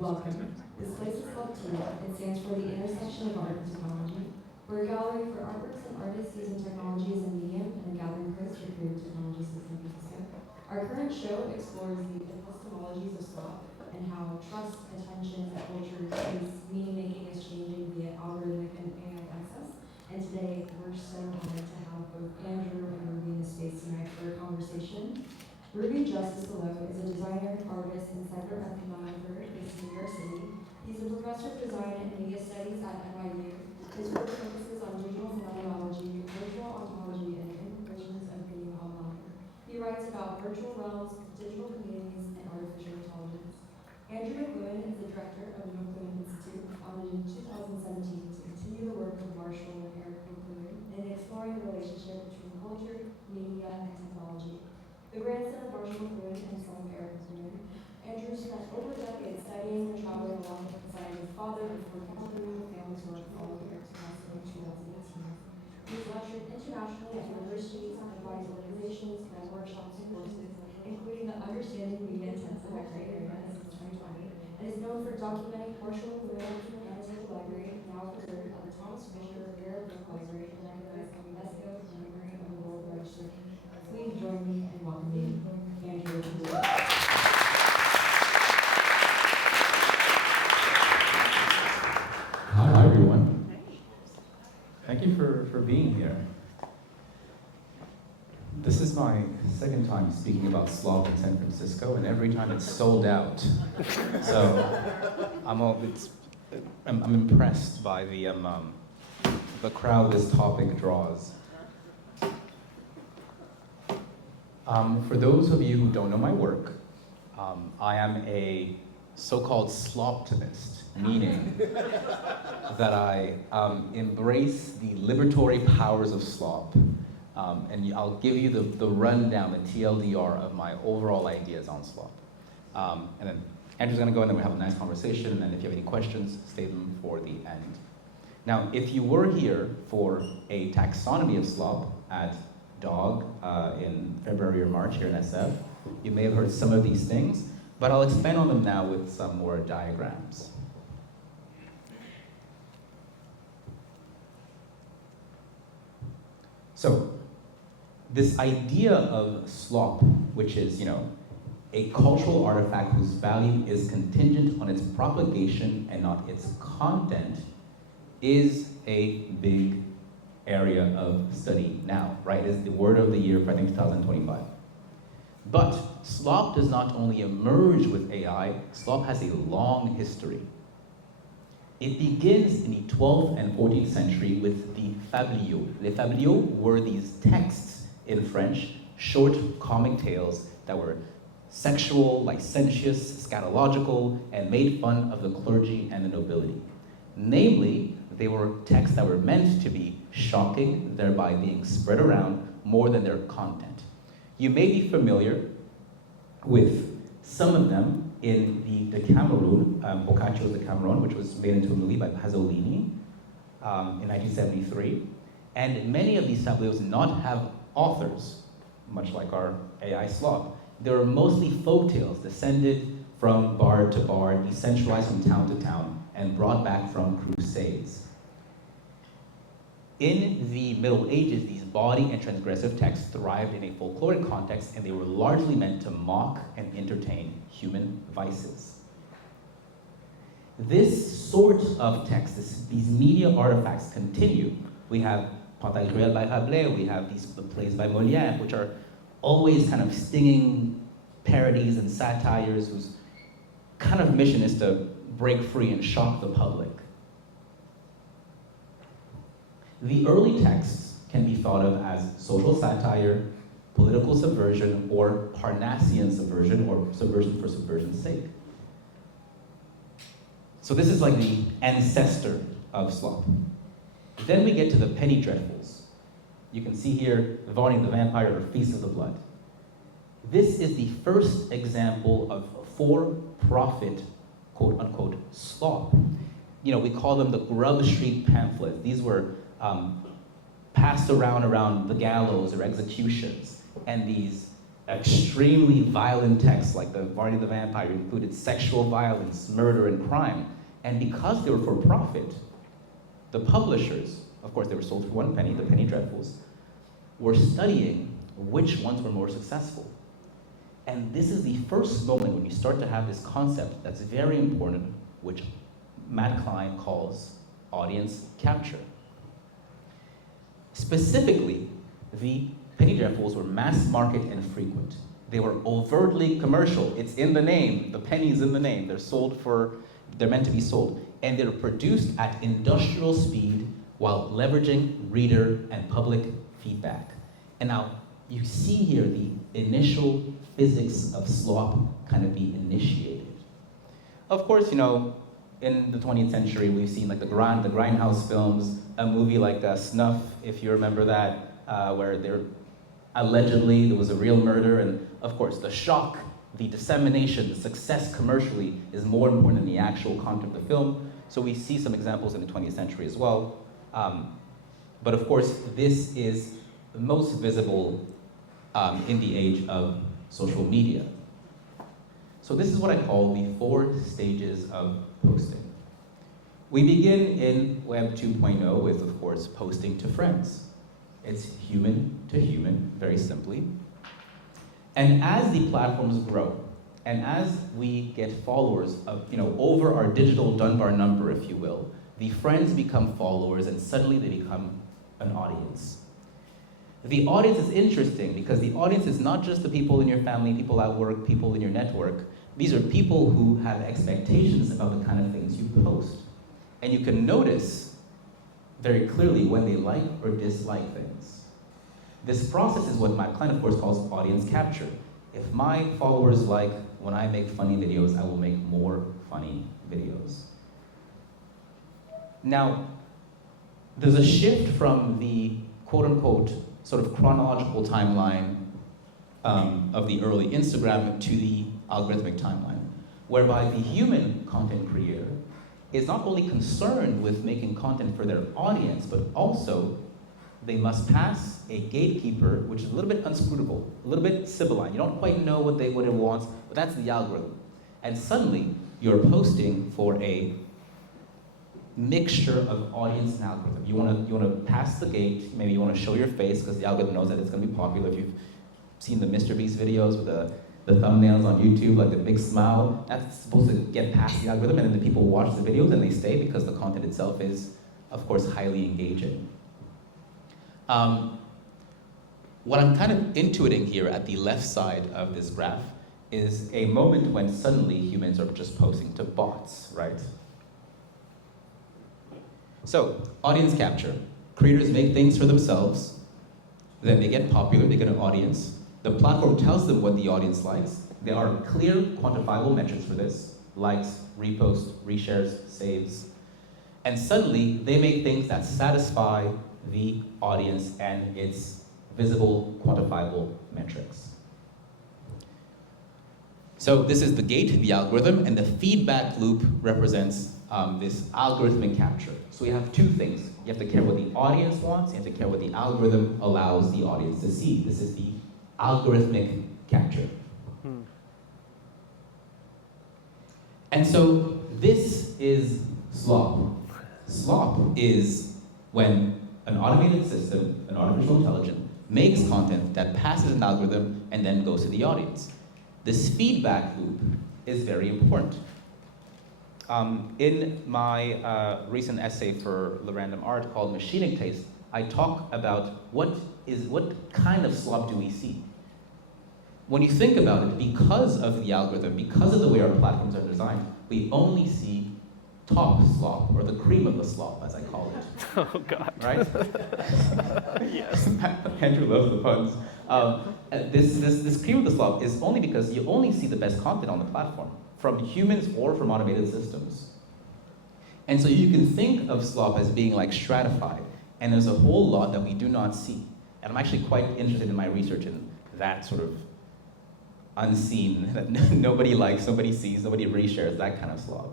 Welcome. This place is called TIAT. It stands for the intersection of art and technology. We're a gallery for artworks and artists using technology as a medium and a gathering place for creative technologists in San Francisco. Our current show explores the epistemologies of Slop and how trust, attention, and culture is meaning-making is changing via algorithmic and AI access. And today, we're so honored to have both Andrew and Ruby in the space tonight for a conversation. Ruby Justice Thelot is a designer, artist, and cyberethnographer based in New York City. He's a professor of design and media studies at NYU. His work focuses on digital phenomenology, virtual ontology, and implications of being online. He writes about virtual realms, digital communities, and artificial intelligence. Andrew McLuhan is the director of the McLuhan Institute, founded in 2017 to continue the work of Marshall and Eric McLuhan in exploring the relationship between culture, media, and technology. The grandson of Marshall McLuhan and son of Eric McLuhan, Andrew spent over a decade studying and traveling alongside his father before continuing the family's work following Eric's passing in 2018. He's lectured internationally at universities, advised organizations, led workshops and courses, including the Understanding Media Intensive at Gray Area since 2020, and is known for documenting Marshall McLuhan's annotated library, now preserved at the Thomas Fisher Rare Book Library and recognized by UNESCO Memory of the World Register. Please join me in welcoming Andrew McLuhan. Hi everyone. Thank you for being here. This is my second time speaking about Slop in San Francisco, and every time it's sold out. So I'm impressed by the crowd this topic draws. For those of you who don't know my work, I am a so-called sloptimist, meaning that I embrace the liberatory powers of slop. And I'll give you the rundown, the TLDR of my overall ideas on slop. And then Andrew's gonna go and then we'll have a nice conversation, and if you have any questions, save them for the end. Now, if you were here for a taxonomy of slop at DOG in February or March here in SF, you may have heard some of these things, but I'll expand on them now with some more diagrams. So, this idea of slop, which is, a cultural artifact whose value is contingent on its propagation and not its content, is a big area of study now, right? It's the word of the year for, I think, 2025. But slop does not only emerge with AI, slop has a long history. It begins in the 12th and 14th century with the fabliaux. Les fabliaux were these texts in French, short comic tales that were sexual, licentious, scatological, and made fun of the clergy and the nobility. Namely, they were texts that were meant to be shocking, thereby being spread around more than their content. You may be familiar with some of them in the Decameron, Boccaccio's Decameron, which was made into a movie by Pasolini in 1973. And many of these tableaus did not have authors, much like our AI slop. They were mostly folk tales descended from bard to bard, decentralized from town to town, and brought back from crusades. In the Middle Ages, these bawdy and transgressive texts thrived in a folkloric context, and they were largely meant to mock and entertain human vices. This sort of text, these media artifacts continue. We have Pantagruel by Rabelais, we have these plays by Molière, which are always kind of stinging parodies and satires whose kind of mission is to break free and shock the public. The early texts can be thought of as social satire, political subversion, or Parnassian subversion, or subversion for subversion's sake. So this is like the ancestor of slop. Then we get to the penny dreadfuls. You can see here, Varney the Vampire or Feast of the Blood. This is the first example of for-profit, quote-unquote, slop. We call them the Grub Street pamphlets. These were passed around the gallows or executions. And these extremely violent texts like the Barney the Vampire included sexual violence, murder, and crime. And because they were for profit, the publishers, of course they were sold for 1 penny, the penny dreadfuls, were studying which ones were more successful. And this is the first moment when you start to have this concept that's very important, which Matt Klein calls audience capture. Specifically, the penny dreadfuls were mass market and frequent. They were overtly commercial. It's in the name. The penny's in the name. They're meant to be sold. And they're produced at industrial speed while leveraging reader and public feedback. And now, you see here the initial physics of slop kind of be initiated. Of course, in the 20th century, we've seen like the Grindhouse films, a movie like Snuff, if you remember that, where allegedly there was a real murder, and of course the shock, the dissemination, the success commercially is more important than the actual content of the film. So we see some examples in the 20th century as well. But of course, this is most visible in the age of social media. So this is what I call the 4 stages of posting. We begin in Web 2.0 with, of course, posting to friends. It's human to human, very simply. And as the platforms grow, and as we get followers over our digital Dunbar number, if you will, the friends become followers, and suddenly they become an audience. The audience is interesting because the audience is not just the people in your family, people at work, people in your network. These are people who have expectations about the kind of things you post. And you can notice very clearly when they like or dislike things. This process is what Matt Klein, of course, calls audience capture. If my followers like when I make funny videos, I will make more funny videos. Now, there's a shift from the quote-unquote sort of chronological timeline of the early Instagram to the algorithmic timeline, whereby the human content creator is not only concerned with making content for their audience, but also they must pass a gatekeeper, which is a little bit unscrutable, a little bit sibylline. You don't quite know what it wants, but that's the algorithm. And suddenly, you're posting for a mixture of audience and algorithm. You want to pass the gate. Maybe you want to show your face because the algorithm knows that it's going to be popular. If you've seen the Mr. Beast videos with the thumbnails on YouTube, like the big smile, that's supposed to get past the algorithm, and then the people watch the videos and they stay because the content itself is, of course, highly engaging. What I'm kind of intuiting here at the left side of this graph is a moment when suddenly humans are just posting to bots, right? So, audience capture. Creators make things for themselves, then they get popular, they get an audience. The platform tells them what the audience likes. There are clear, quantifiable metrics for this. Likes, reposts, reshares, saves. And suddenly, they make things that satisfy the audience and its visible, quantifiable metrics. So this is the gate, the algorithm, and the feedback loop represents this algorithmic capture. So we have 2 things. You have to care what the audience wants, you have to care what the algorithm allows the audience to see. This is the algorithmic capture. And so this is Slop. Slop is when an automated system, an artificial intelligence, makes content that passes an algorithm and then goes to the audience. This feedback loop is very important. In my recent essay for the Random Art called Machining Taste, I talk about what kind of slop do we see? When you think about it, because of the algorithm, because of the way our platforms are designed, we only see top slop, or the cream of the slop, as I call it. Oh, God. Right? Yes. Andrew loves the puns. This cream of the slop is only because you only see the best content on the platform, from humans or from automated systems. And so you can think of slop as being like stratified, and there's a whole lot that we do not see. And I'm actually quite interested in my research in that sort of unseen, that nobody likes, nobody sees, nobody reshares, that kind of slop.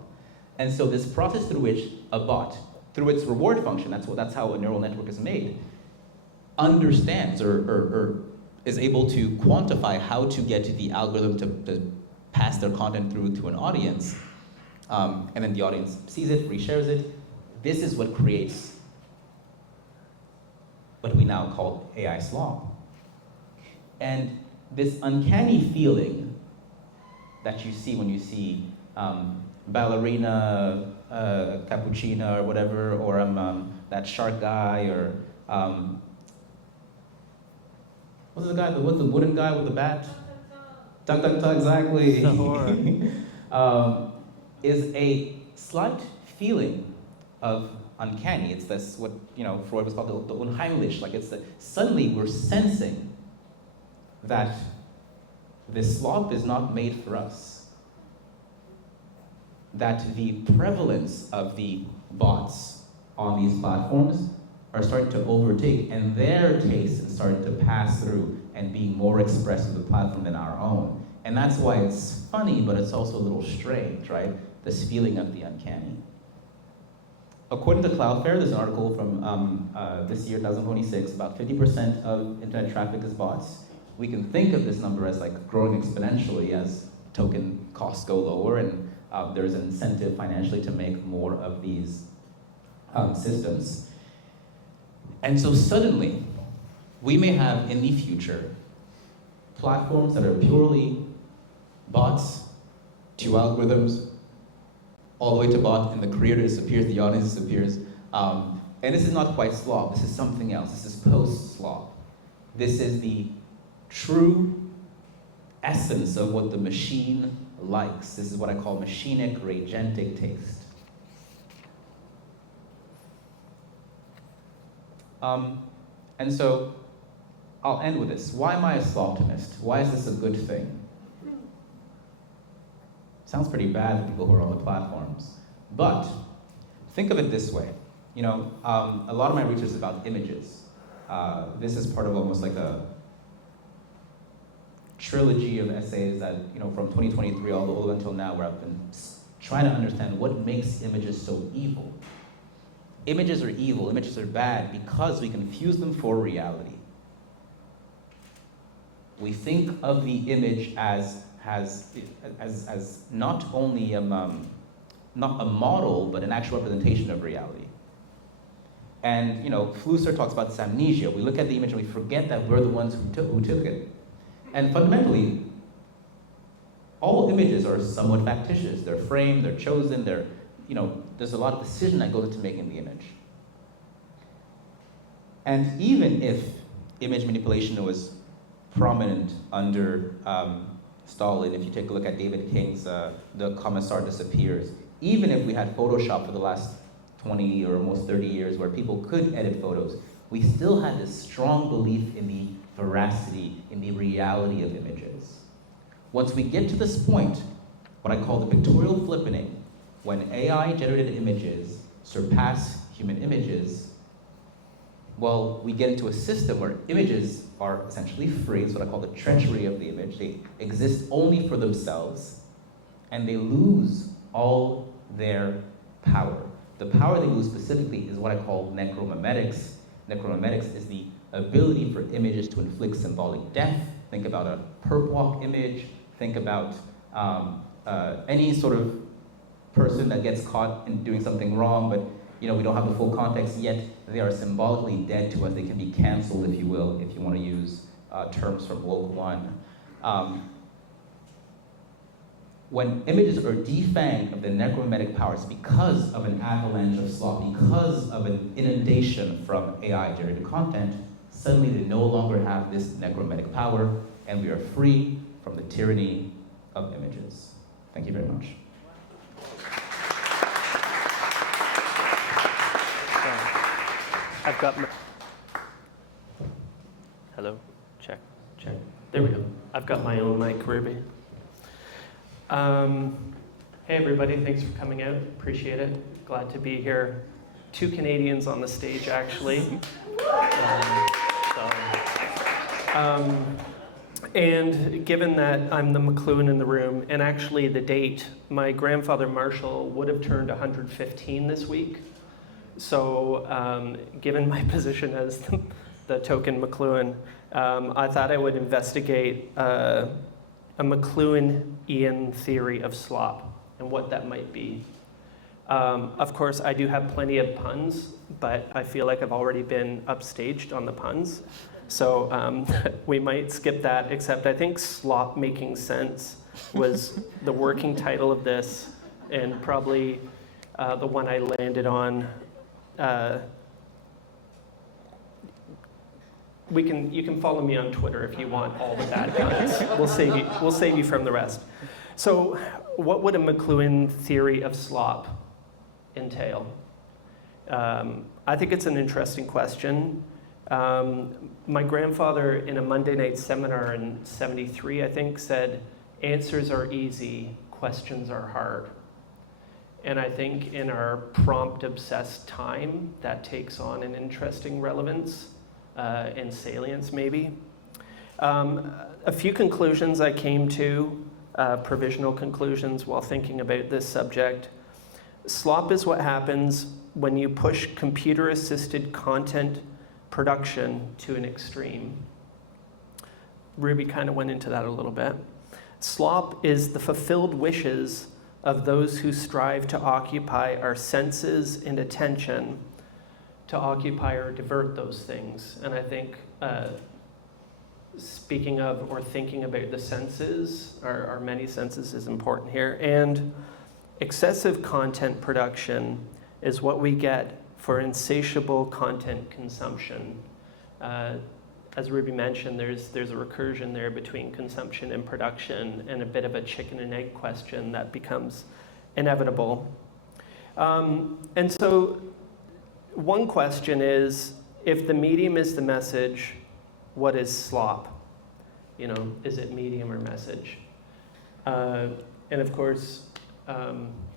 And so this process through which a bot, through its reward function, that's how a neural network is made, understands or is able to quantify how to get the algorithm to pass their content through to an audience, and then the audience sees it, reshares it. This is what creates what we now call AI slop. And this uncanny feeling that you see when you see ballerina, cappuccino or whatever, or that shark guy, or what's the wooden guy with the bat? Duck, duck, duck, exactly. The horror. Is a slight feeling of uncanny. It's this, what Freud was called the unheimlich. Like it's suddenly we're sensing that this slop is not made for us. That the prevalence of the bots on these platforms are starting to overtake, and their taste is starting to pass through and being more expressive of the platform than our own. And that's why it's funny, but it's also a little strange, right? This feeling of the uncanny. According to Cloudflare, there's an article from this year, 2026, about 50% of internet traffic is bots. We can think of this number as like growing exponentially as token costs go lower, and there's an incentive financially to make more of these systems. And so suddenly, we may have in the future platforms that are purely bots to algorithms, all the way to bot, and the creator disappears, the audience disappears. And this is not quite slop, this is something else. This is post-slop. This is the true essence of what the machine likes. This is what I call machinic or agentic taste. And so I'll end with this. Why am I a sloptimist? Why is this a good thing? Sounds pretty bad for people who are on the platforms. But think of it this way. A lot of my research is about images. This is part of almost like a trilogy of essays that, from 2023 all the way until now, where I've been trying to understand what makes images so evil. Images are evil, images are bad because we confuse them for reality. We think of the image as not only not a model, but an actual representation of reality. And Flusser talks about this amnesia. We look at the image and we forget that we're the ones who took it. And fundamentally, all images are somewhat factitious. They're framed, they're chosen, there's a lot of decision that goes into making the image. And even if image manipulation was prominent under Stalin, if you take a look at David King's The Commissar Disappears, even if we had Photoshop for the last 20 or almost 30 years where people could edit photos, we still had this strong belief in the veracity, in the reality of images. Once we get to this point, what I call the pictorial flippening, when AI-generated images surpass human images, well, we get into a system where images are essentially free. It's what I call the treachery of the image. They exist only for themselves, and they lose all their power. The power they lose specifically is what I call necromimetics. Necromimetics is the ability for images to inflict symbolic death. Think about a perp walk image. Think about any sort of person that gets caught in doing something wrong, but we don't have the full context yet. They are symbolically dead to us. They can be canceled, if you will, if you want to use terms from Woke One. When images are defanged of the necromimetic powers because of an avalanche of slop, because of an inundation from AI-generated content, suddenly they no longer have this necromimetic power, and we are free from the tyranny of images. Thank you very much. I've got hello, check. There we go. I've got my own mic, Ruby. Hey everybody, thanks for coming out. Appreciate it. Glad to be here. 2 Canadians on the stage, actually. And given that I'm the McLuhan in the room, and actually the date, my grandfather Marshall would have turned 115 this week. So given my position as the token McLuhan, I thought I would investigate a McLuhan-ian theory of slop and what that might be. Of course, I do have plenty of puns, but I feel like I've already been upstaged on the puns. So we might skip that, except I think slop making sense was the working title of this, and probably the one I landed on. You can follow me on Twitter if you want all the bad puns. We'll save you from the rest. So what would a McLuhan theory of slop entail? I think it's an interesting question. My grandfather in a Monday night seminar in '73, I think, said, answers are easy, questions are hard. And I think in our prompt-obsessed time, that takes on an interesting relevance and salience, maybe. A few conclusions I came to, provisional conclusions while thinking about this subject. Slop is what happens when you push computer-assisted content production to an extreme. Ruby kind of went into that a little bit. Slop is the fulfilled wishes of those who strive to occupy our senses and attention, to occupy or divert those things. And I think speaking of or thinking about the senses, our many senses, is important here. And excessive content production is what we get for insatiable content consumption. As Ruby mentioned, there's a recursion there between consumption and production, and a bit of a chicken and egg question that becomes inevitable. And so one question is, if the medium is the message, what is slop? Is it medium or message? And of course,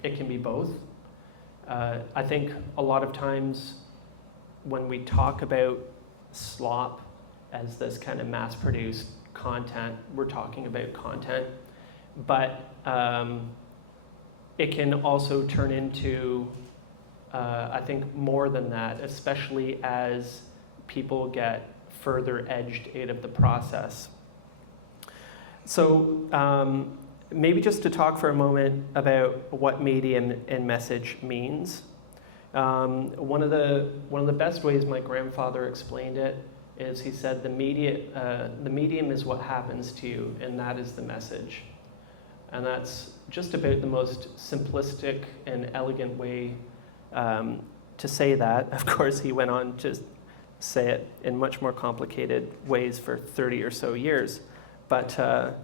it can be both. I think a lot of times when we talk about slop as this kind of mass-produced content, we're talking about content, but it can also turn into, I think, more than that, especially as people get further edged out of the process. So maybe just to talk for a moment about what medium and message means. One of the best ways my grandfather explained it is he said the medium is what happens to you, and that is the message. And that's just about the most simplistic and elegant way to say that. Of course, he went on to say it in much more complicated ways for 30 or so years. But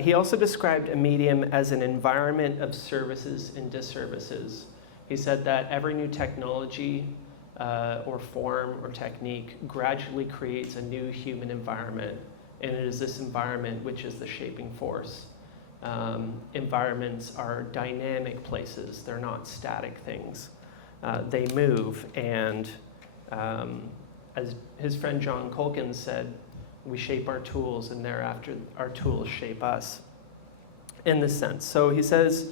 he also described a medium as an environment of services and disservices. He said that every new technology or form or technique gradually creates a new human environment, and it is this environment which is the shaping force. Environments are dynamic places, they're not static things. They move, and as his friend John Culkin said, we shape our tools, and thereafter our tools shape us, in this sense. So he says,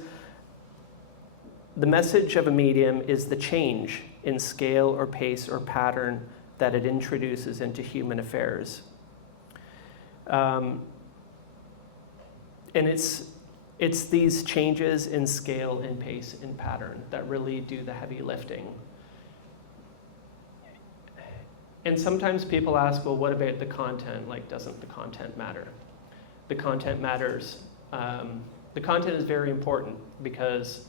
the message of a medium is the change in scale or pace or pattern that it introduces into human affairs. And it's these changes in scale and pace and pattern that really do the heavy lifting. And sometimes people ask, well, what about the content? Like, doesn't the content matter? The content matters. The content is very important because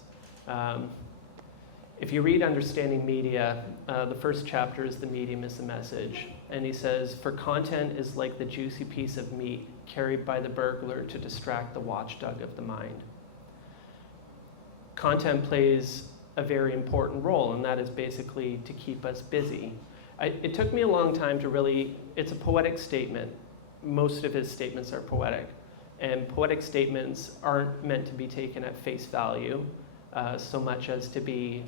if you read Understanding Media, the first chapter is The Medium is the Message. And he says, for content is like the juicy piece of meat carried by the burglar to distract the watchdog of the mind. Content plays a very important role, and that is basically to keep us busy. It took me a long time to really, it's a poetic statement. Most of his statements are poetic. And poetic statements aren't meant to be taken at face value so much as to be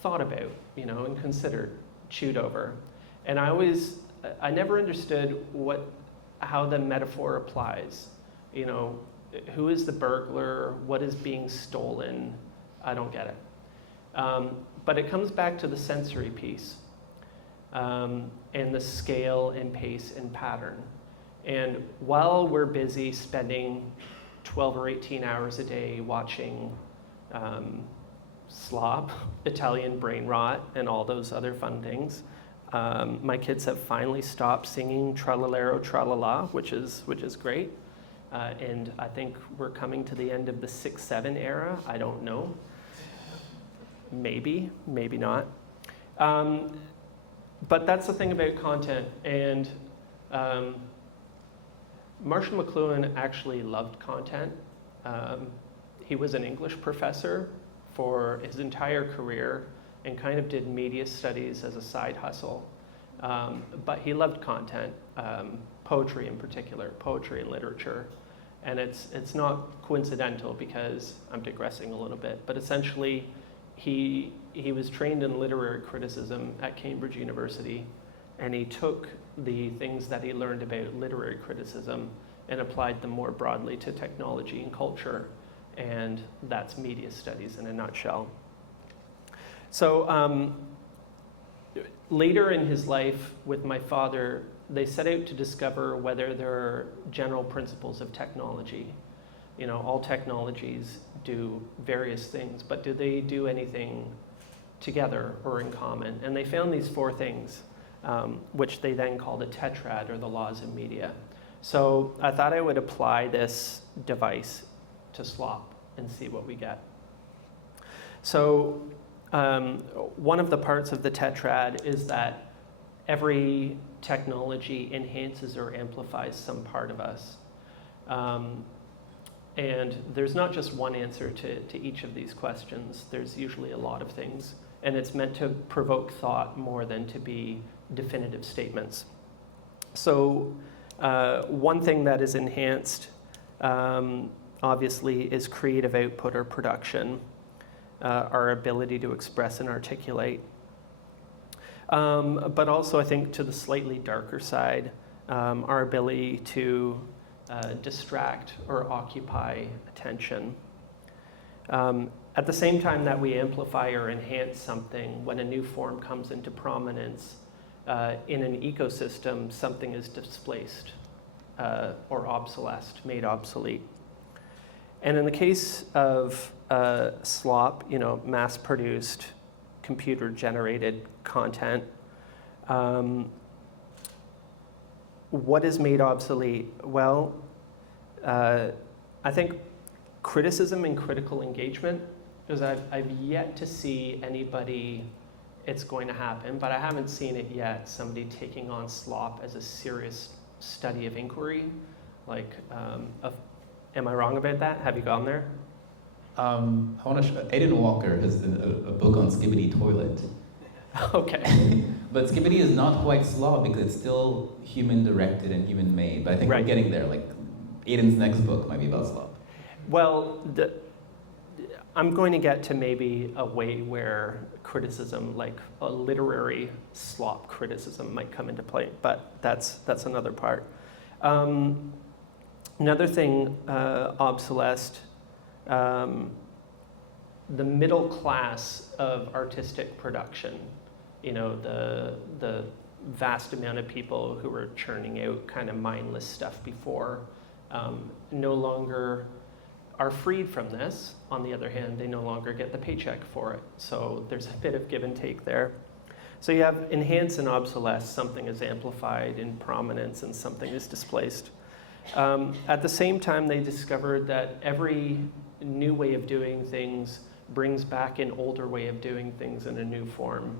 thought about, and considered, chewed over. And I never understood how the metaphor applies. Who is the burglar? What is being stolen? I don't get it. But it comes back to the sensory piece. and the scale and pace and pattern. And while we're busy spending 12 or 18 hours a day watching Slop, Italian brain rot, and all those other fun things, my kids have finally stopped singing Trallalero Tralala, which is great. And I think we're coming to the end of the 6-7 era. I don't know. Maybe, maybe not. But that's the thing about content. And Marshall McLuhan actually loved content. He was an English professor for his entire career and kind of did media studies as a side hustle. But he loved content, poetry in particular, poetry and literature. And it's not coincidental because I'm digressing a little bit, but essentially he was trained in literary criticism at Cambridge University, and he took the things that he learned about literary criticism and applied them more broadly to technology and culture, and that's media studies in a nutshell. So later in his life with my father, they set out to discover whether there are general principles of technology. You know, all technologies do various things, but do they do anything together or in common? And they found these 4 things, which they then called a tetrad, or the laws of media. So I thought I would apply this device to Slop and see what we get. So one of the parts of the tetrad is that every technology enhances or amplifies some part of us. And there's not just one answer to each of these questions. There's usually a lot of things. And it's meant to provoke thought more than to be definitive statements. So one thing that is enhanced, obviously, is creative output or production, our ability to express and articulate. But also, I think, to the slightly darker side, our ability to distract or occupy attention. At the same time that we amplify or enhance something, when a new form comes into prominence in an ecosystem, something is displaced or obsolesced, made obsolete. And in the case of Slop, you know, mass-produced, computer-generated content, what is made obsolete? Well, I think criticism and critical engagement, because I've yet to see anybody, it's going to happen, but I haven't seen it yet, somebody taking on Slop as a serious study of inquiry. Like, am I wrong about that? Have you gone there? I want to Aidan Walker has a book on Skibbity Toilet. Okay. But Skibbity is not quite Slop because it's still human-directed and human-made. But I think we're getting there. Like, Aidan's next book might be about Slop. Well, I'm going to get to maybe a way where criticism, like a literary Slop criticism, might come into play. But that's another part. Another thing, obsolesced, the middle class of artistic production, you know, the vast amount of people who were churning out kind of mindless stuff before, no longer are freed from this. On the other hand, they no longer get the paycheck for it. So there's a bit of give and take there. So you have enhance and obsolesce. Something is amplified in prominence and something is displaced. At the same time, they discovered that every new way of doing things brings back an older way of doing things in a new form.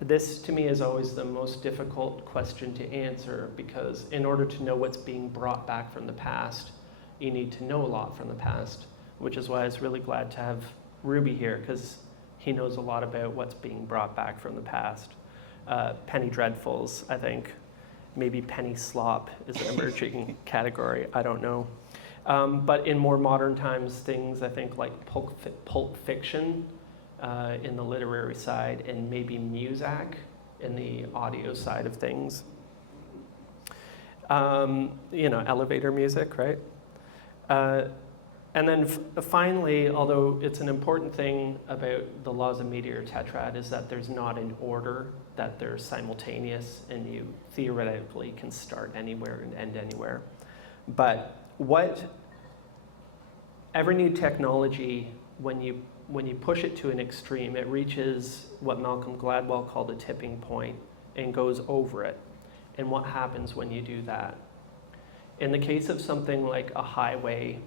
This, to me, is always the most difficult question to answer, because in order to know what's being brought back from the past, you need to know a lot from the past, which is why I was really glad to have Ruby here, because he knows a lot about what's being brought back from the past. Penny Dreadfuls, I think. Maybe Penny Slop is an emerging category, I don't know. But in more modern times, things I think like pulp fiction in the literary side, and maybe Muzak in the audio side of things. You know, elevator music, right? And then finally, although it's an important thing about the laws of meteor tetrad is that there's not an order, that they're simultaneous and you theoretically can start anywhere and end anywhere. But every new technology, when you push it to an extreme, it reaches what Malcolm Gladwell called a tipping point and goes over it. And what happens when you do that? In the case of something like a highway,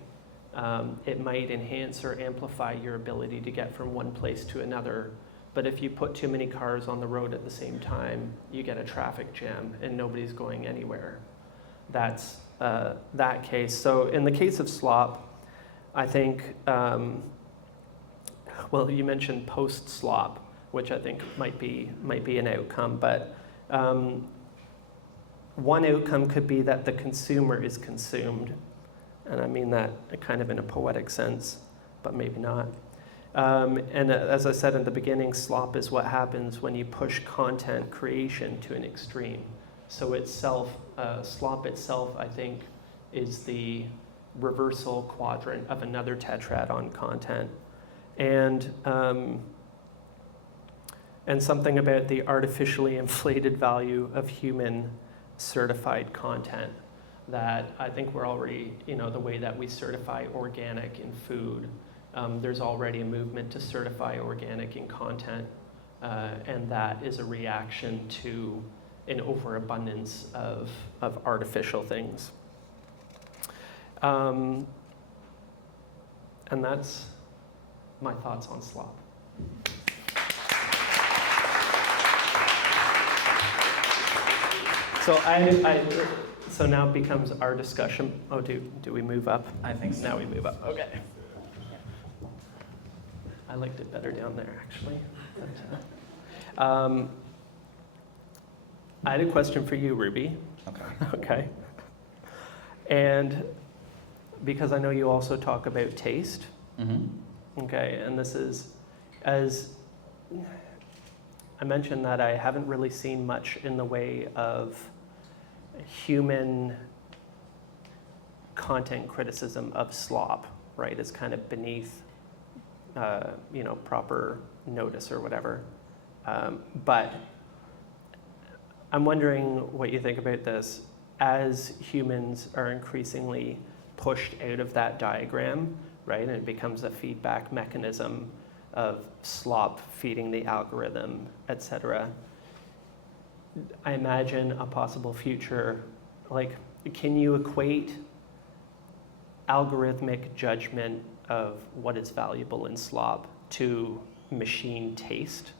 it might enhance or amplify your ability to get from one place to another. But if you put too many cars on the road at the same time, you get a traffic jam and nobody's going anywhere. That's that case. So in the case of Slop, I think, well, you mentioned post-Slop, which I think might be an outcome, but one outcome could be that the consumer is consumed. And I mean that kind of in a poetic sense, but maybe not. And as I said in the beginning, Slop is what happens when you push content creation to an extreme. So Slop itself, I think, is the reversal quadrant of another tetrad on content. And something about the artificially inflated value of human certified content that I think we're already, the way that we certify organic in food, there's already a movement to certify organic in content, and that is a reaction to an overabundance of artificial things. And that's my thoughts on Slop. So now it becomes our discussion. Oh, do we move up? I think so. Now we move up. Okay. I liked it better down there, actually. But, I had a question for you, Ruby. Okay. Okay. And because I know you also talk about taste. Mm-hmm. Okay, and this is, as I mentioned, that I haven't really seen much in the way of human content criticism of Slop, right? It's kind of beneath, proper notice or whatever. But I'm wondering what you think about this. As humans are increasingly pushed out of that diagram, right, and it becomes a feedback mechanism of Slop feeding the algorithm, etc. I imagine a possible future, like, can you equate algorithmic judgment of what is valuable in Slop to machine taste?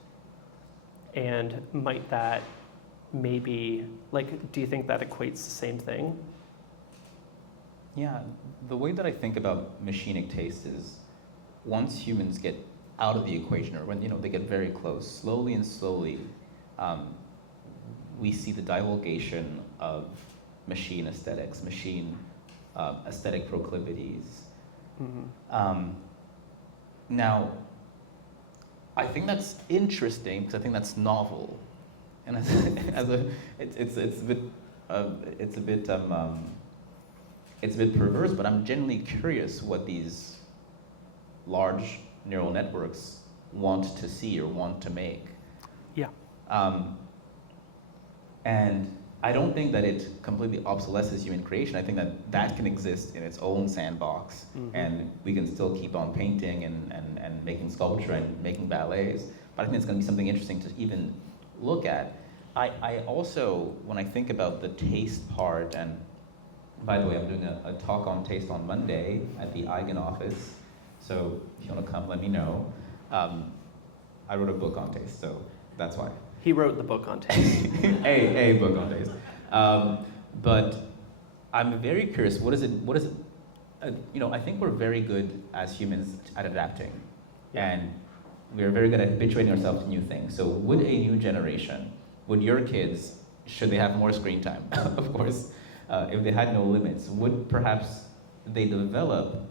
And might that maybe, do you think that equates the same thing? Yeah, the way that I think about machinic taste is once humans get out of the equation, or when they get very close, slowly and slowly, we see the divulgation of machine aesthetics, machine aesthetic proclivities. Mm-hmm. Now, I think that's interesting because I think that's novel, and it's a bit perverse. But I'm genuinely curious what these large neural networks want to see or want to make. Yeah. And I don't think that it completely obsolesces human creation. I think that can exist in its own sandbox, mm-hmm. and we can still keep on painting and making sculpture and making ballets. But I think it's going to be something interesting to even look at. I also, when I think about the taste part, and by the way, I'm doing a talk on taste on Monday at the Eigen office, so if you want to come, let me know. I wrote a book on taste, so that's why. He wrote the book on taste. a book on taste. But I'm very curious, what is it, I think we're very good as humans at adapting. Yeah. And we're very good at habituating ourselves to new things. So would a new generation, would your kids, should they have more screen time, of course, if they had no limits, would perhaps they develop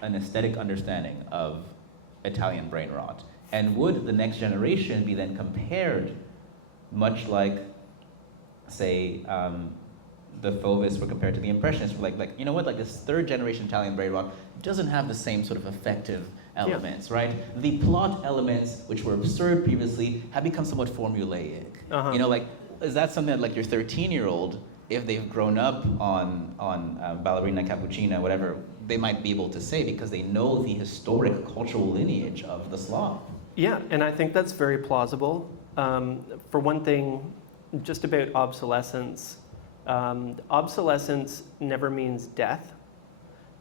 an aesthetic understanding of Italian brain rot? And would the next generation be then compared much like, say, the Fauvists were compared to the Impressionists. We're like, you know what, like this third generation Italian brain rot doesn't have the same sort of effective elements, right? The plot elements, which were absurd previously, have become somewhat formulaic. You know, like, is that something that like your 13-year-old, if they've grown up on Ballerina Cappuccina, whatever, they might be able to say because they know the historic cultural lineage of the Slop? Yeah, and I think that's very plausible. For one thing, just about obsolescence, obsolescence never means death.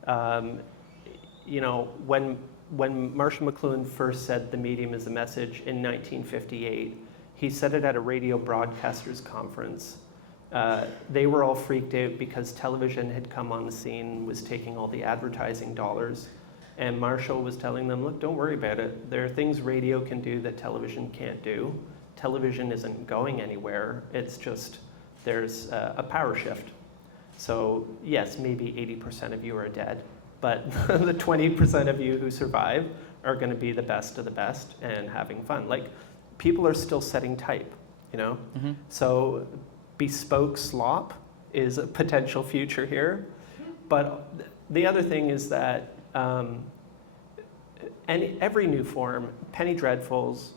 You know, when Marshall McLuhan first said the medium is the message in 1958, he said it at a radio broadcasters conference. They were all freaked out because television had come on the scene, was taking all the advertising dollars, and Marshall was telling them, look, don't worry about it. There are things radio can do that television can't do. Television isn't going anywhere. It's just, there's a power shift. So yes, maybe 80% of you are dead, but the 20% of you who survive are going to be the best of the best and having fun. Like, people are still setting type, you know? Mm-hmm. So bespoke slop is a potential future here. But the other thing is that every new form, penny dreadfuls,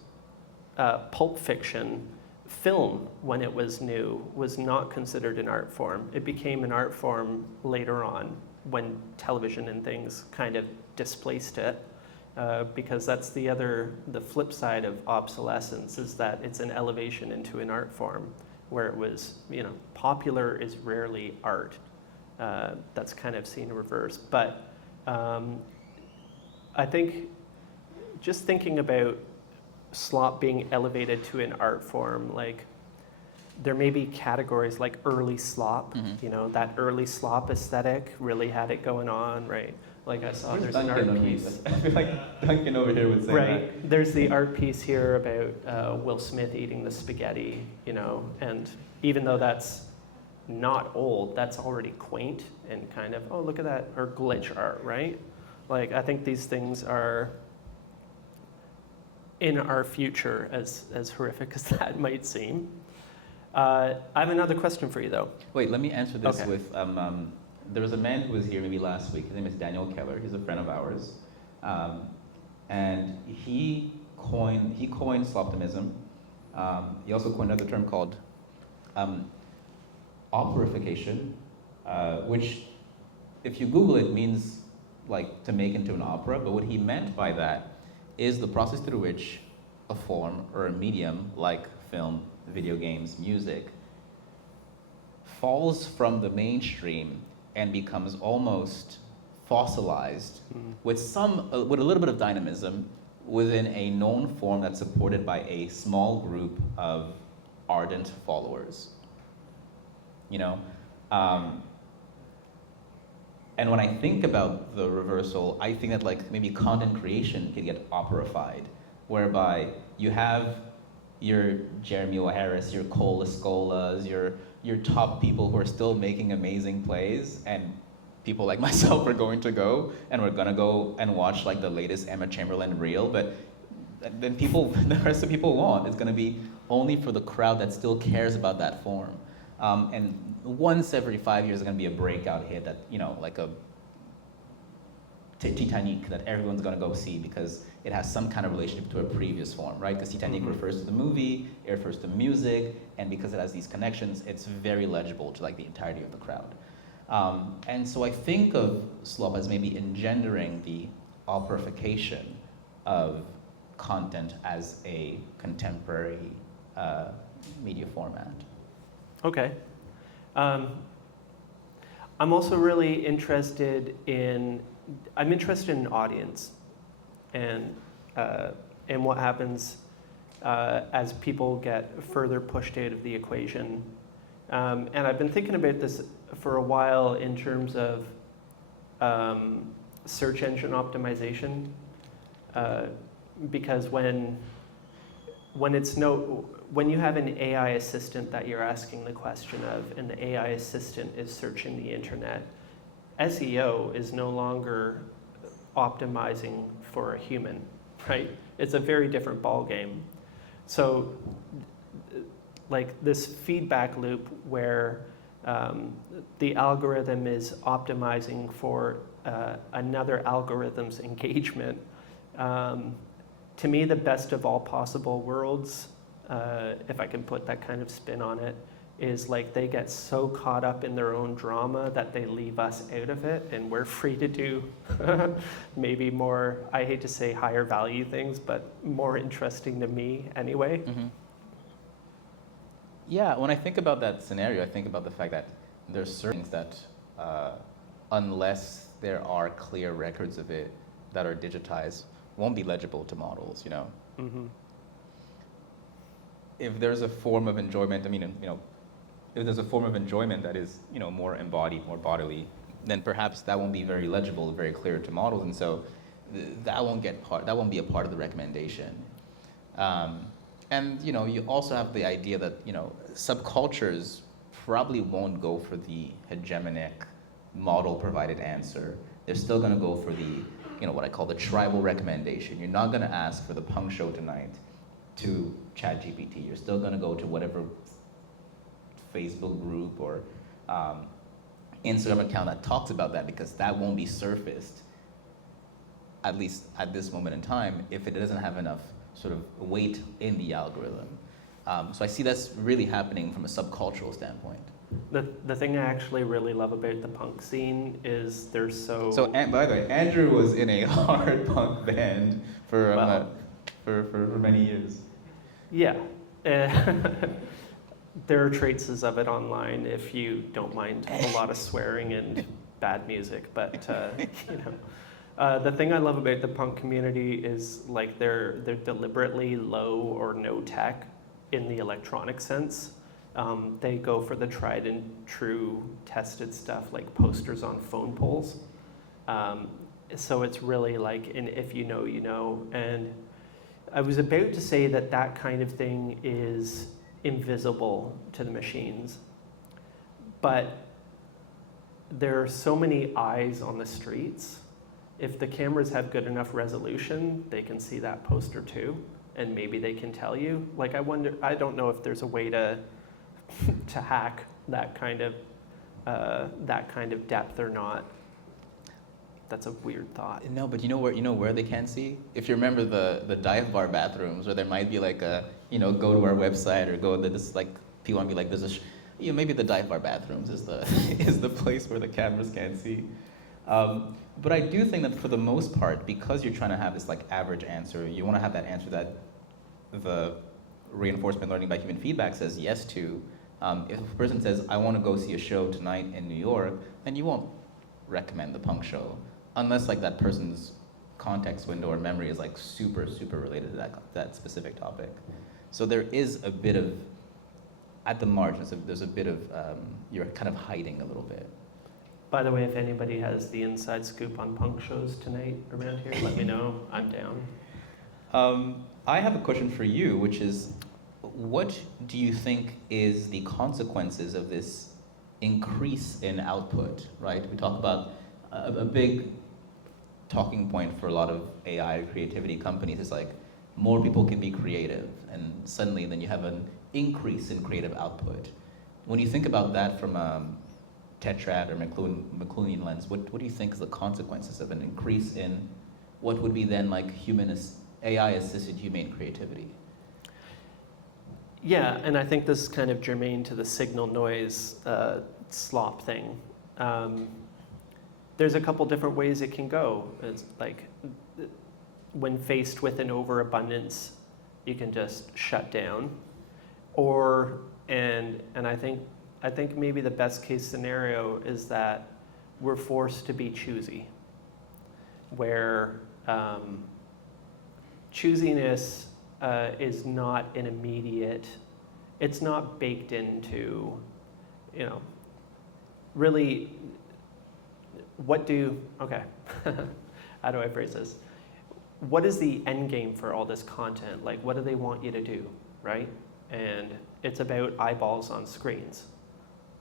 pulp fiction, film, when it was new, was not considered an art form. It became an art form later on when television and things kind of displaced it, because that's the flip side of obsolescence, is that it's an elevation into an art form, where it was, you know, popular is rarely art. That's kind of seen in reverse. But I think just thinking about slop being elevated to an art form, like, there may be categories like early slop, you know, that early slop aesthetic really had it going on, right? Like I saw there's an art piece. I feel like Duncan over here would say right. There's the art piece here about Will Smith eating the spaghetti, you know, and even though that's not old, that's already quaint and kind of, oh, look at that, or glitch art, right? Like, I think these things are in our future, as horrific as that might seem. I have another question for you, though. Wait, let me answer this Okay. with, there was a man who was here maybe last week. His name is Daniel Keller. He's a friend of ours. And he coined sloptimism. He also coined another term called operification, which, if you Google it, means like to make into an opera. But what he meant by that is the process through which a form or a medium like film, video games, music, falls from the mainstream and becomes almost fossilized with a little bit of dynamism within a known form that's supported by a small group of ardent followers. You know? And when I think about the reversal, I think that like maybe content creation can get operified, whereby you have your Jeremy O'Harris, your Cole Escolas, your top people who are still making amazing plays, and people like myself are going to go, and we're gonna go and watch like the latest Emma Chamberlain reel, but then the rest of people won't. It's gonna be only for the crowd that still cares about that form. And once every 5 years, there's gonna be a breakout hit that, you know, like a Titanic that everyone's gonna go see because it has some kind of relationship to a previous form, right? Because Titanic refers to the movie, it refers to music, and because it has these connections, it's very legible to like the entirety of the crowd. And so I think of Slop as maybe engendering the operification of content as a contemporary media format. Okay. I'm also really interested in audience and what happens as people get further pushed out of the equation. And I've been thinking about this for a while in terms of search engine optimization, because when you have an AI assistant that you're asking the question of, and the AI assistant is searching the internet, SEO is no longer optimizing for a human, right? It's a very different ballgame. So, like this feedback loop where The algorithm is optimizing for another algorithm's engagement. To me, the best of all possible worlds, if I can put that kind of spin on it, is like they get so caught up in their own drama that they leave us out of it, and we're free to do maybe more, I hate to say higher value things, but more interesting to me anyway. Mm-hmm. Yeah, when I think about that scenario, I think about the fact that there's certain things that, unless there are clear records of it that are digitized, won't be legible to models, you know? Mm-hmm. If there's a form of enjoyment, I mean, you know, if there's a form of enjoyment that is, you know, more embodied, more bodily, then perhaps that won't be very legible, very clear to models, and so that won't be a part of the recommendation. And you know, you also have the idea that, you know, subcultures probably won't go for the hegemonic model-provided answer. They're still going to go for the, you know, what I call the tribal recommendation. You're not going to ask for the punk show tonight to ChatGPT. You're still going to go to whatever Facebook group or Instagram account that talks about that, because that won't be surfaced, at least at this moment in time, if it doesn't have enough sort of weight in the algorithm. So I see that's really happening from a subcultural standpoint. The thing I actually really love about the punk scene is they're so... So, and by the way, Andrew was in a hard punk band for many years. Yeah. There are traces of it online if you don't mind a lot of swearing and bad music, but you know. The thing I love about the punk community is like they're deliberately low or no tech in the electronic sense. They go for the tried and true tested stuff like posters on phone poles. So it's really like an if you know, you know. And I was about to say that that kind of thing is invisible to the machines, but there are so many eyes on the streets. If the cameras have good enough resolution, they can see that poster too, and maybe they can tell you. Like, I don't know if there's a way to hack that kind of depth or not. That's a weird thought. No, but you know where they can see? If you remember the dive bar bathrooms, where there might be like a, you know, go to our website or go to this, like, people want to be like, there's a, you know, maybe the dive bar bathrooms is the place where the cameras can't see. But I do think that for the most part, because you're trying to have this like average answer, you want to have that answer that the reinforcement learning by human feedback says yes to. If a person says, I want to go see a show tonight in New York, then you won't recommend the punk show, unless like that person's context window or memory is like super, super related to that specific topic. So there is a bit of, at the margins, there's a bit of, you're kind of hiding a little bit. By the way, if anybody has the inside scoop on punk shows tonight around here, let me know. I'm down. I have a question for you, which is, what do you think is the consequences of this increase in output, right? We talk about a big talking point for a lot of AI creativity companies is like, more people can be creative, and suddenly then you have an increase in creative output. When you think about that from TETRAD or McLuhan lens, what do you think is the consequences of an increase in what would be then like AI-assisted humane creativity? Yeah, and I think this is kind of germane to the signal noise slop thing. There's a couple different ways it can go. It's like when faced with an overabundance, you can just shut down, or and I think maybe the best case scenario is that we're forced to be choosy, where choosiness is not an immediate, it's not baked into, you know, really, okay, how do I phrase this? What is the end game for all this content? Like, what do they want you to do, right? And it's about eyeballs on screens,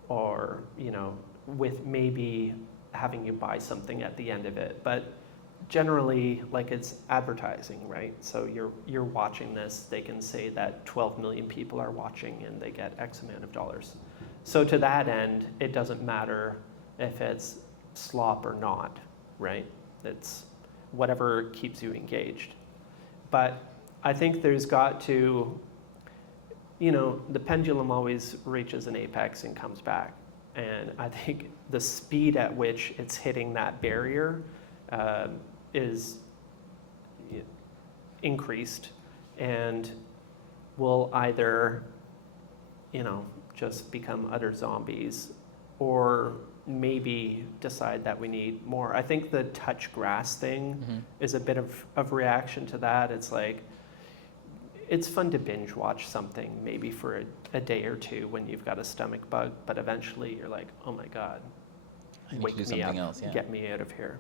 or, you know, with maybe having you buy something at the end of it. But generally, like, it's advertising, right? So you're watching this, they can say that 12 million people are watching and they get X amount of dollars. So to that end, it doesn't matter if it's slop or not, right? It's whatever keeps you engaged. But I think there's got to, the pendulum always reaches an apex and comes back. And I think the speed at which it's hitting that barrier is increased and will either, just become utter zombies or maybe decide that we need more. I think the touch grass thing is a bit of reaction to that. It's like, it's fun to binge watch something maybe for a day or two when you've got a stomach bug, but eventually you're like, oh my God, wake me up, get me out of here.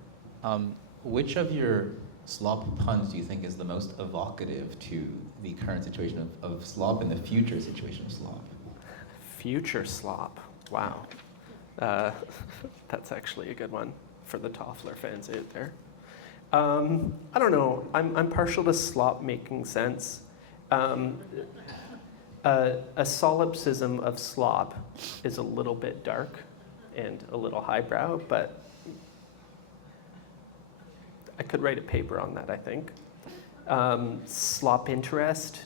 Which of your slop puns do you think is the most evocative to the current situation of slop and the future situation of slop? Future slop, wow. That's actually a good one for the Toffler fans out there. I don't know, I'm partial to slop making sense. A solipsism of slop is a little bit dark and a little highbrow, but I could write a paper on that, I think. Slop interest,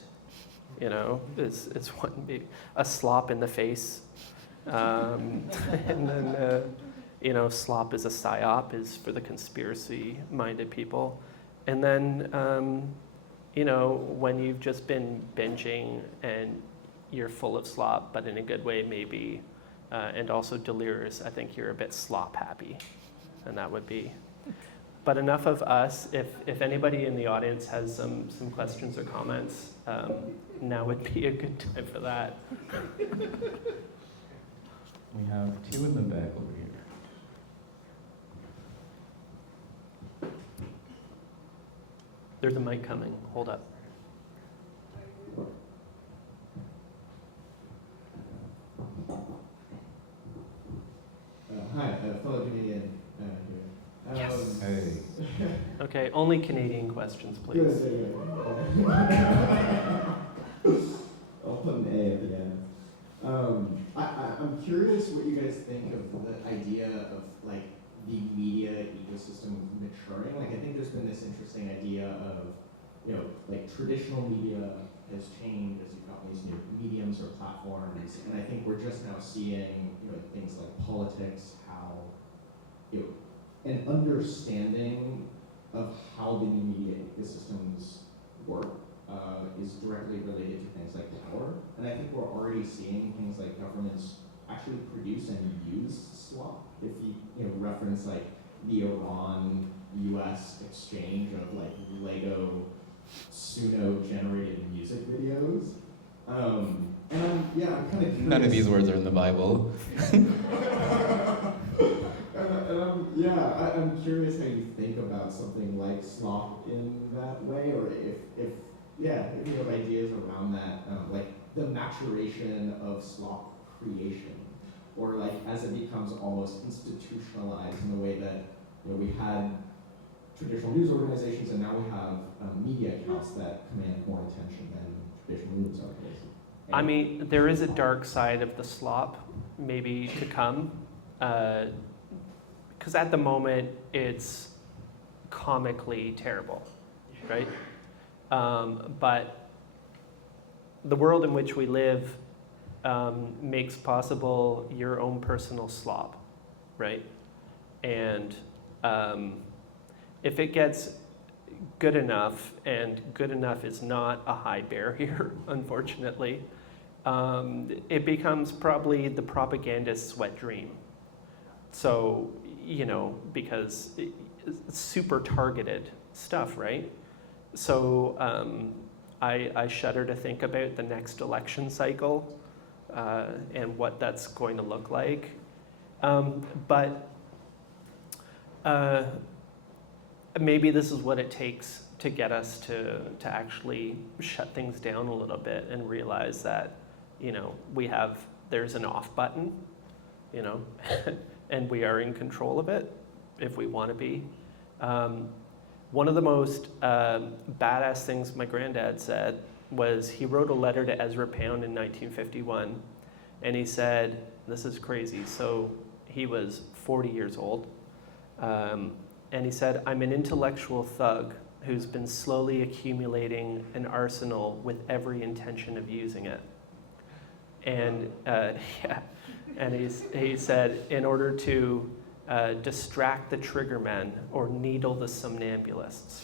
is one big, a slop in the face. And then, slop is a psyop, is for the conspiracy-minded people. And then, when you've just been binging and you're full of slop, but in a good way maybe, and also delirious, I think you're a bit slop happy, and that would be. But enough of us. If anybody in the audience has some questions or comments, now would be a good time for that. We have two in the back over here. There's a mic coming. Hold up. Hi, fellow Canadian here. Yes. Hey. Okay, only Canadian questions, please. Good. I'll put an A at the end. I'm curious what you guys think of the idea of the media ecosystem maturing. I think there's been this interesting idea of, traditional media has changed as you've got these new mediums or platforms, and I think we're just now seeing, things like politics, how, an understanding of how the new media ecosystems work is directly related to things like power. And I think we're already seeing things like governments actually produce and use slop. If you reference the Iran-US exchange of Lego pseudo-generated music videos. And I'm kind of curious. None of these words are in the Bible. I'm curious how you think about something like slop in that way, or if you have ideas around that, the maturation of slop creation, or as it becomes almost institutionalized in the way that we had traditional news organizations and now we have media accounts that command more attention than traditional news articles. I mean, there is a dark side of the slop maybe to come, because at the moment it's comically terrible, right? But the world in which we live makes possible your own personal slop, right? And if it gets good enough, and good enough is not a high barrier, unfortunately, it becomes probably the propagandist's wet dream. So, because it's super targeted stuff, right? So I shudder to think about the next election cycle and what that's going to look like. But maybe this is what it takes to get us to actually shut things down a little bit and realize that, there's an off button, and we are in control of it if we want to be. One of the most badass things my granddad said was he wrote a letter to Ezra Pound in 1951, And he said, this is crazy. So he was 40 years old. And he said, I'm an intellectual thug who's been slowly accumulating an arsenal with every intention of using it. And he said, in order to distract the triggermen or needle the somnambulists.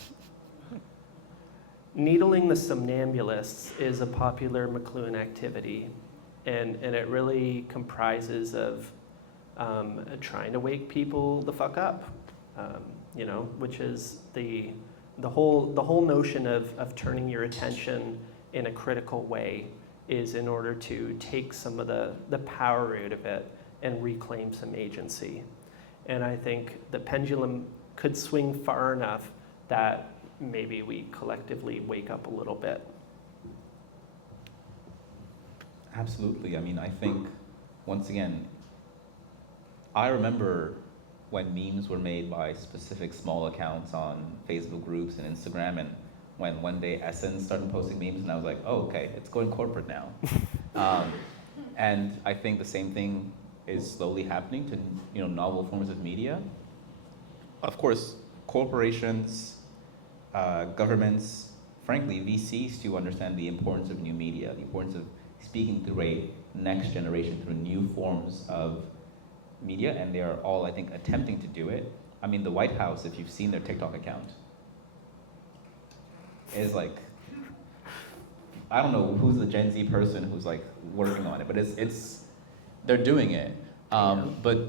Needling the somnambulists is a popular McLuhan activity, and it really comprises of trying to wake people the fuck up, which is the whole notion of turning your attention in a critical way is in order to take some of the power out of it and reclaim some agency. And I think the pendulum could swing far enough that maybe we collectively wake up a little bit. Absolutely. I mean, I think, once again, I remember when memes were made by specific small accounts on Facebook groups and Instagram, and when one day Essence started posting memes, and I was like, oh, okay, it's going corporate now. And I think the same thing is slowly happening to novel forms of media. Of course, corporations, governments, frankly, VCs to understand the importance of new media, the importance of speaking through a next generation, through new forms of media, and they are all, I think, attempting to do it. I mean, the White House, if you've seen their TikTok account, is like, I don't know who's the Gen Z person who's like working on it, but they're doing it. But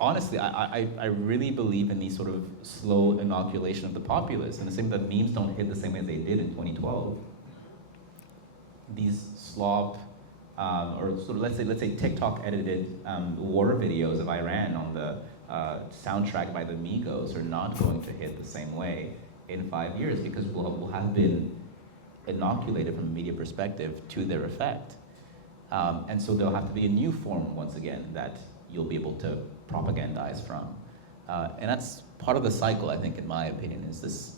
honestly, I really believe in these sort of slow inoculation of the populace, and the same that memes don't hit the same way they did in 2012. These slop, or sort of let's say TikTok edited war videos of Iran on the soundtrack by the Migos are not going to hit the same way in 5 years, because we'll have been inoculated from a media perspective to their effect. And so there'll have to be a new form, once again, that you'll be able to propagandize from. And that's part of the cycle, I think, in my opinion, is this,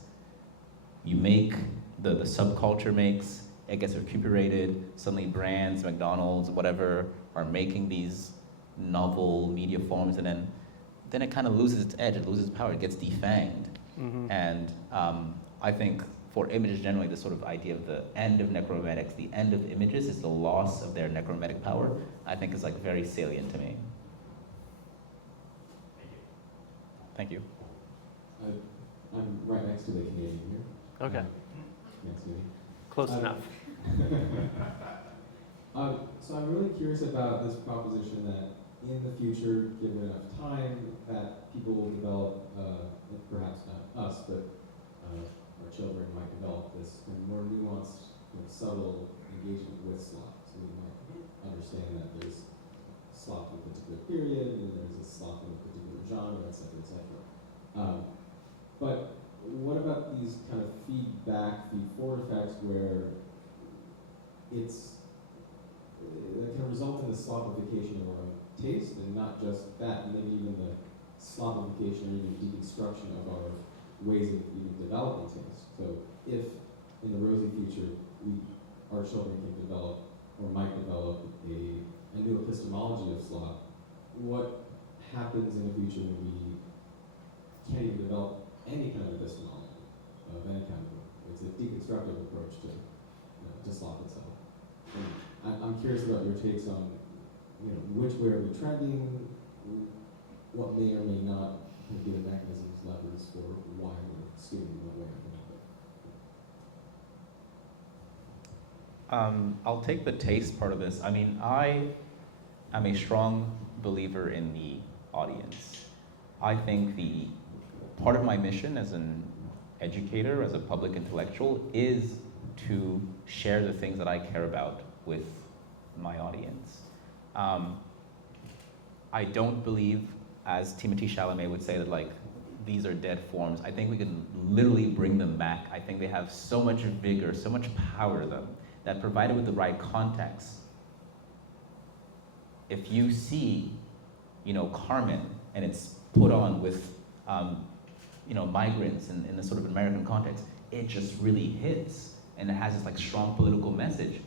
you make, the subculture makes, it gets recuperated, suddenly brands, McDonald's, whatever, are making these novel media forms, and then it kind of loses its edge, it loses power, it gets defanged. Mm-hmm. And I think for images generally, the sort of idea of the end of necrometics, the end of images is the loss of their necrometic power, I think is like very salient to me. Thank you. I'm right next to the Canadian here. Okay. Next to me. Close enough. So I'm really curious about this proposition that in the future, given enough time, that people will develop, perhaps not us, but our children might develop this kind of more nuanced, subtle engagement with slop. So we might understand that there's slop in a particular period, and there's a slop in a particular genre, et cetera, et cetera. But what about these kind of feed-forward effects where it can result in the slopification of our own taste, and not just that, maybe even the slopification or even deconstruction of our ways of even developing taste. So if in the rosy future our children can develop or might develop a new epistemology of slop, what happens in the future when we can't even develop any kind of epistemology of any kind? It's a deconstructive approach to slop itself. And I'm curious about your takes on which way are we trending, what may or may not be the mechanisms, levers for why we're skimming one way or another. I'll take the taste part of this. I mean, I am a strong believer in the audience. I think the part of my mission as an educator, as a public intellectual, is to share the things that I care about with my audience. I don't believe, as Timothée Chalamet would say, that like these are dead forms. I think we can literally bring them back. I think they have so much vigor, so much power to them, that provided with the right context, if you see, Carmen, and it's put on with, migrants in the sort of American context, it just really hits, and it has this like strong political message.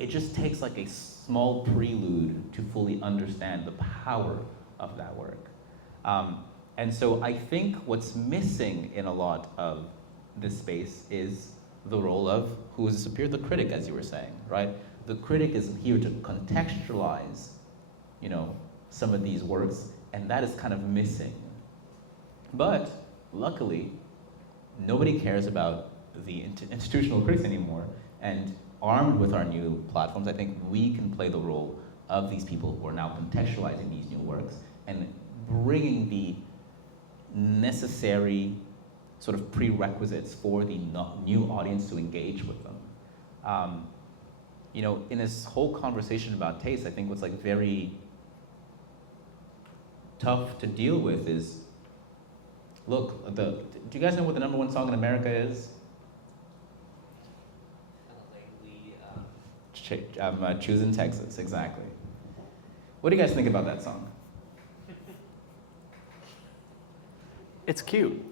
it just takes like a small prelude to fully understand the power of that work. And so I think what's missing in a lot of this space is the role of who is the superior, the critic, as you were saying, right? The critic is here to contextualize, some of these works, and that is kind of missing. But luckily, nobody cares about the institutional critics anymore, and armed with our new platforms, I think we can play the role of these people who are now contextualizing these new works and bringing the necessary sort of prerequisites for the new audience to engage with them. In this whole conversation about taste, I think what's like very tough to deal with is, look, do you guys know what the #1 song in America is? Choosing Texas, exactly. What do you guys think about that song? It's cute.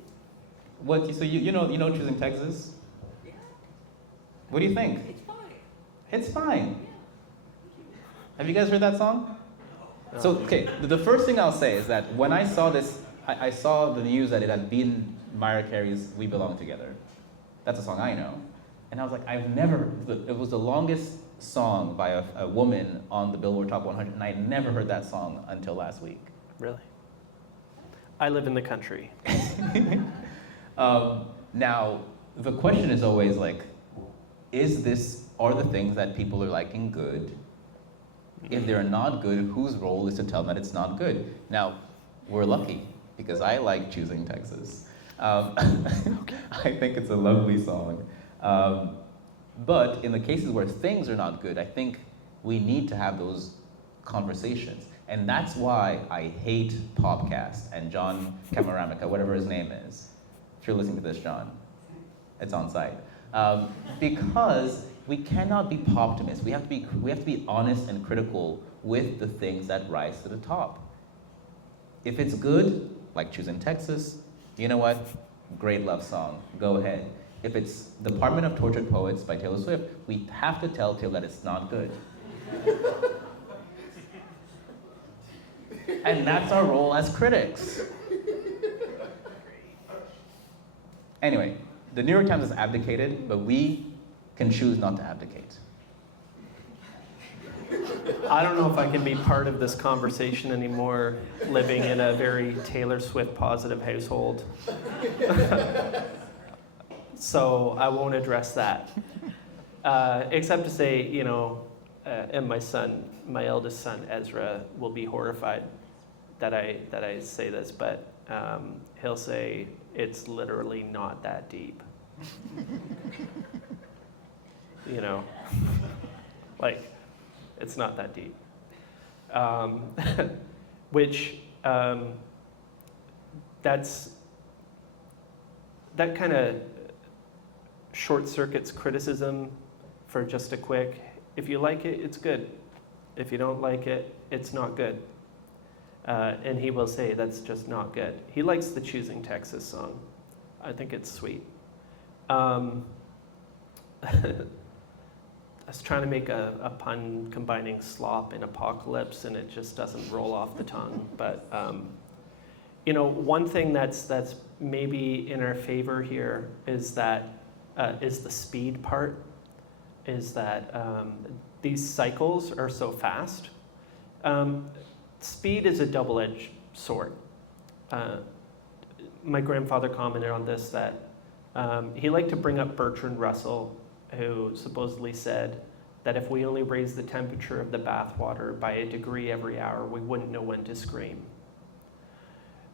What? So you know Choosing Texas? Yeah. What do you think? It's fine. It's fine. Yeah. Have you guys heard that song? No. So okay, the first thing I'll say is that when I saw this, I saw the news that it had been Mariah Carey's "We Belong Together." That's a song I know, and I was like, it was the longest song by a woman on the Billboard Top 100, and I had never heard that song until last week. Really? I live in the country. Now, the question is always like, are the things that people are liking good? If they're not good, whose role is to tell them that it's not good? Now, we're lucky, because I like Choosing Texas. I think it's a lovely song. But in the cases where things are not good, I think we need to have those conversations. And that's why I hate Popcast and John Camaramica, whatever his name is. If you're listening to this, John, it's on site. Because we cannot be poptimists. We have to be honest and critical with the things that rise to the top. If it's good, like Choosing Texas, you know what? Great love song. Go ahead. If it's Department of Tortured Poets by Taylor Swift, we have to tell Taylor that it's not good. And that's our role as critics. Anyway, the New York Times has abdicated, but we can choose not to abdicate. I don't know if I can be part of this conversation anymore, living in a very Taylor Swift positive household. So I won't address that. Except to say, and my eldest son, Ezra, will be horrified that I say this, but he'll say, it's literally not that deep. Like, it's not that deep. That kind of short circuits criticism for just a quick, if you like it, it's good. If you don't like it, it's not good. And he will say that's just not good. He likes the Choosing Texas song. I think it's sweet. I was trying to make a pun combining slop and apocalypse, and it just doesn't roll off the tongue. But one thing that's maybe in our favor here is that is the speed part. Is that these cycles are so fast. Speed is a double-edged sword. My grandfather commented on this, that he liked to bring up Bertrand Russell, who supposedly said that if we only raised the temperature of the bathwater by a degree every hour, we wouldn't know when to scream.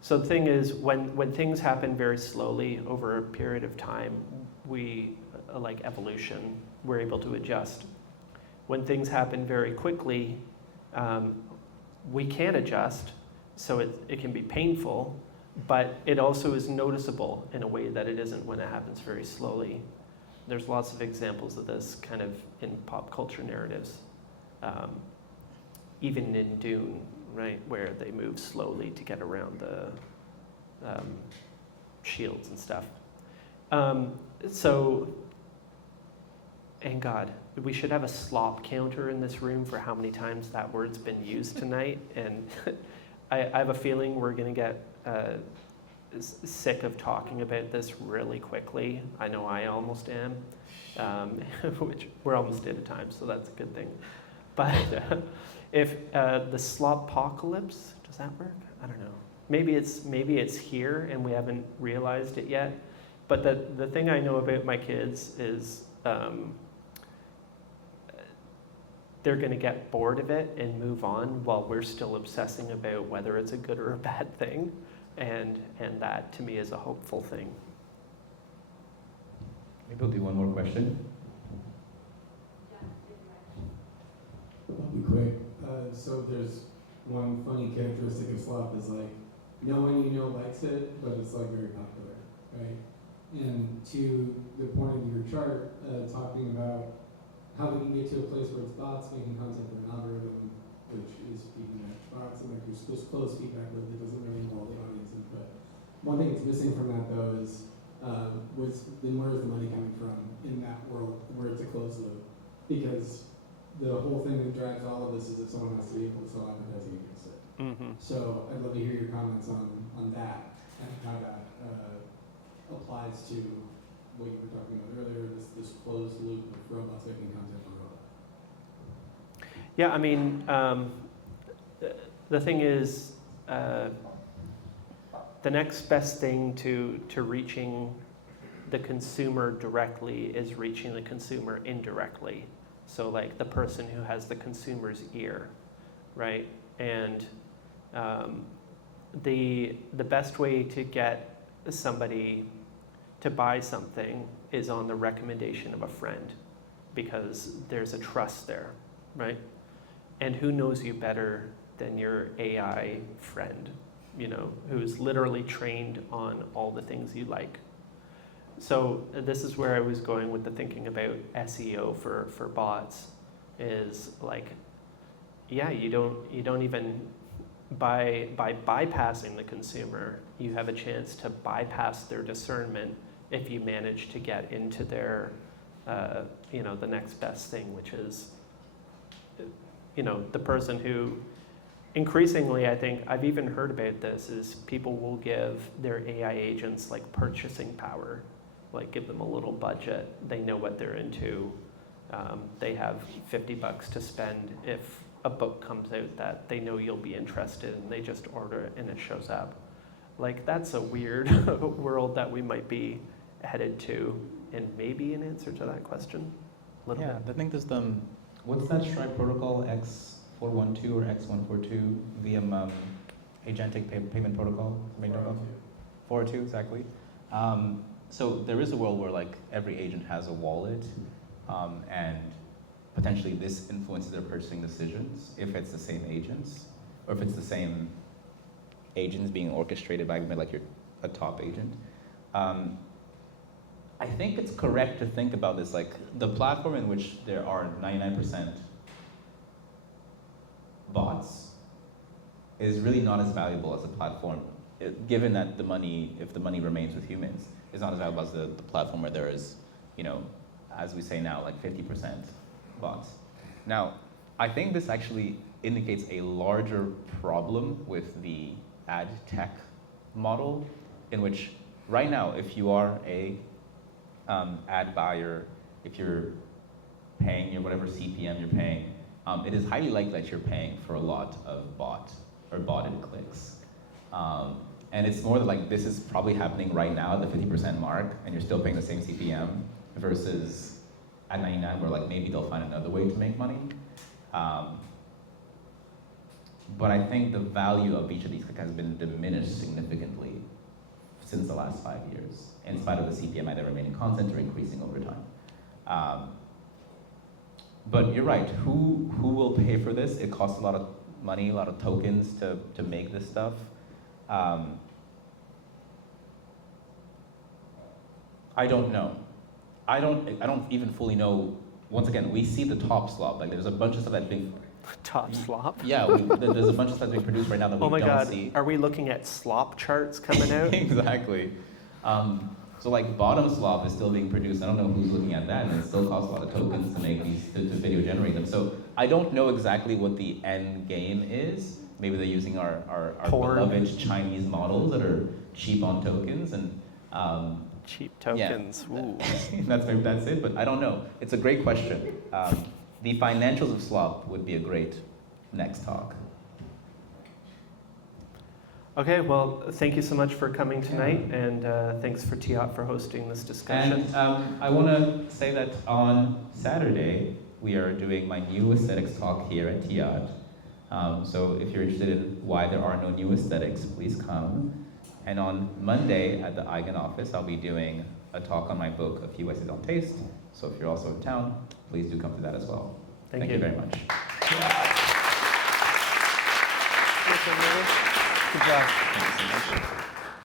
So the thing is, when things happen very slowly over a period of time, we, like evolution, we're able to adjust. When things happen very quickly, we can adjust, so it can be painful, but it also is noticeable in a way that it isn't when it happens very slowly. There's lots of examples of this kind of in pop culture narratives, even in Dune, right, where they move slowly to get around the shields and stuff. So and God, we should have a slop counter in this room for how many times that word's been used tonight. And I have a feeling we're going to get sick of talking about this really quickly. I know I almost am, which we're almost out of time, so that's a good thing. But if the slop-pocalypse, does that work? I don't know. Maybe it's here and we haven't realized it yet. But the thing I know about my kids is they're going to get bored of it and move on while we're still obsessing about whether it's a good or a bad thing. And that, to me, is a hopeful thing. Maybe we'll do one more question. I'll be quick. So there's one funny characteristic of Slop is like, no one you know likes it, but it's like very popular, right? And to the point of your chart, talking about how we can get to a place where it's bots making content for an algorithm, which is feeding back bots, and like there's closed feedback loop that doesn't really involve the audience input. One thing that's missing from that though is, where is the money coming from in that world where it's a closed loop? Because the whole thing that drives all of this is if someone has to be able to sell advertising against it. Mm-hmm. So I'd love to hear your comments on that and how that applies to what you were talking about earlier, this closed loop of robots making content for robots. Yeah, I mean, the thing is, the next best thing to reaching the consumer directly is reaching the consumer indirectly. So like the person who has the consumer's ear, right? And the best way to get somebody to buy something is on the recommendation of a friend, because there's a trust there, right? And who knows you better than your AI friend, you know, who's literally trained on all the things you like. So this is where I was going with the thinking about SEO for bots, is like, yeah, you don't even, by bypassing the consumer, you have a chance to bypass their discernment if you manage to get into their, the next best thing, which is, the person who, increasingly, I think, I've even heard about this, is people will give their AI agents like purchasing power, like give them a little budget. They know what they're into. They have $50 to spend if a book comes out that they know you'll be interested in. They just order it and it shows up. Like, that's a weird world that we might be headed to, and maybe an answer to that question. A little bit. I think there's what's that Stripe protocol, X412 or X142, VM agentic payment protocol? 402, exactly. So there is a world where like every agent has a wallet, and potentially this influences their purchasing decisions if it's the same agents, or if it's the same agents being orchestrated by like a top agent. I think it's correct to think about this like the platform in which there are 99% bots is really not as valuable as a platform, given that if the money remains with humans, is not as valuable as the platform where there is, as we say now, like 50% bots. Now, I think this actually indicates a larger problem with the ad tech model, in which right now, if you are a ad buyer, if you're paying your whatever CPM you're paying, it is highly likely that you're paying for a lot of botted clicks. And it's more like this is probably happening right now at the 50% mark, and you're still paying the same CPM, versus at 99 where like maybe they'll find another way to make money. But I think the value of each of these has been diminished significantly since the last 5 years, in spite of the CPM either remaining constant or increasing over time. But you're right, who will pay for this? It costs a lot of money, a lot of tokens to make this stuff. I don't know. I don't even fully know. Once again, we see the top slop. Like there's a bunch of stuff that's being Top slop? Yeah, there's a bunch of stuff being produced right now that we don't see. Oh my God, are we looking at slop charts coming out? Exactly. So like bottom slop is still being produced. I don't know who's looking at that, and it still costs a lot of tokens to make these, to video generate them. So I don't know exactly what the end game is. Maybe they're using our beloved Chinese models that are cheap on tokens, and Cheap tokens. yeah. Ooh. Maybe that's it, but I don't know. It's a great question. The financials of slop would be a great next talk. Okay, well, thank you so much for coming tonight, and thanks for TIAT for hosting this discussion. And I want to say that on Saturday, we are doing my new aesthetics talk here at TIAT. So if you're interested in why there are no new aesthetics, please come. And on Monday at the Eigen office, I'll be doing a talk on my book, A Few Essays on Taste. So if you're also in town, please do come to that as well. Thank you very much. Good job. Thank you so much.